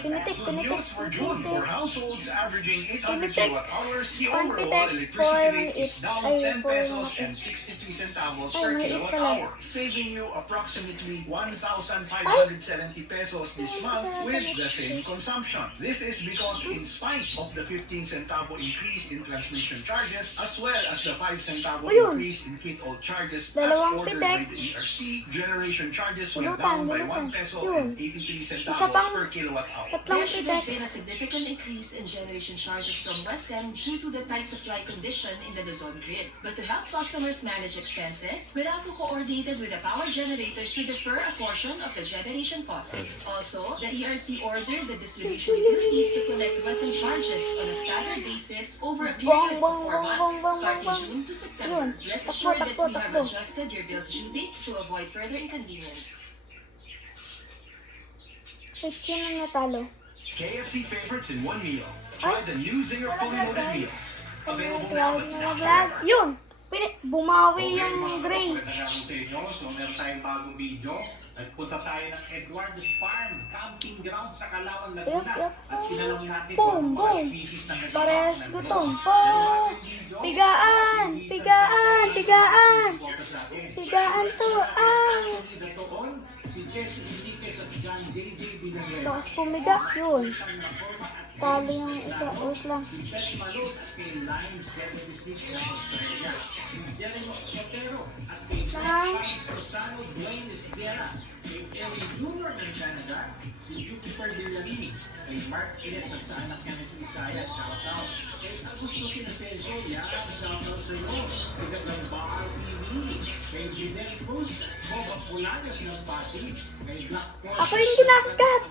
pinitik. News for June. For households averaging 800 Pinitik. kilowatt-hours, the Pinitik. overall electricity rate is Ay, down 10 pesos and 63 centavos Ay, per maliit kilowatt-hour, saving you approximately 1,570 pesos this month with the same consumption. This is because in spite of the 15 centavo increase in transmission charges, as well as the 5 centavo Ayun. increase in heat-oil charges as Dalawang ordered by pitik. the ERC, generation charges went Bulutan, down by bulutan. 1 peso Yun. and 83 Isa centavos pang per kilowatt-hour. tatlong There should have pitik. been a significant increase in generation charges from Western due to the tight supply condition in the Luzon grid. But to help customers manage expenses, Meralco coordinated with the power generators to defer a portion of the generation cost. Also, the ERC ordered the distribution utilities to collect lesson charges on a staggered basis over a period of 4 months, starting June to September. Rest assured that we have adjusted your bill's due date to avoid further inconvenience. Sino natalo? KFC favorites in one meal. Try the new Zinger fully loaded meals. Available now at Vlog. Yun! Bumawi yung gray. Magandang hapon sa inyo. So meron tayong bagong video. Nagpunta tayo ng Eduardo's Farm Camping Ground sa Calauan, Laguna. Yup. At sinalong natin Boom, kung boom. mga species na nagawa Parehas ng gutom. nagawa. Boom! Pigaan! Pigaan! Pigaan! Pigaan to! Ah! Si Jesse Enriquez at John J.J. Villanueva. Lakas pumiga. Yun. Talo yung isa. Wait lang. Si Beth Malot at kay Line 76 ng Australia. Si Jeleno Otero at kay Francis Rosano Dwayne Esguera. Kay Ellie Junior ng Canada. Si Jupiter Villanueva. Kay Mark S. at sa anak niya na si Isaiah. Shoutout. Kay Augusto Pinacencio. Yan. Shoutout sa iyo. Si Gatlang Baal TV. Kay Ginel Cruz. Bob Apulagas ng Pasig. Kay Black Paul. Ako yung ginakat!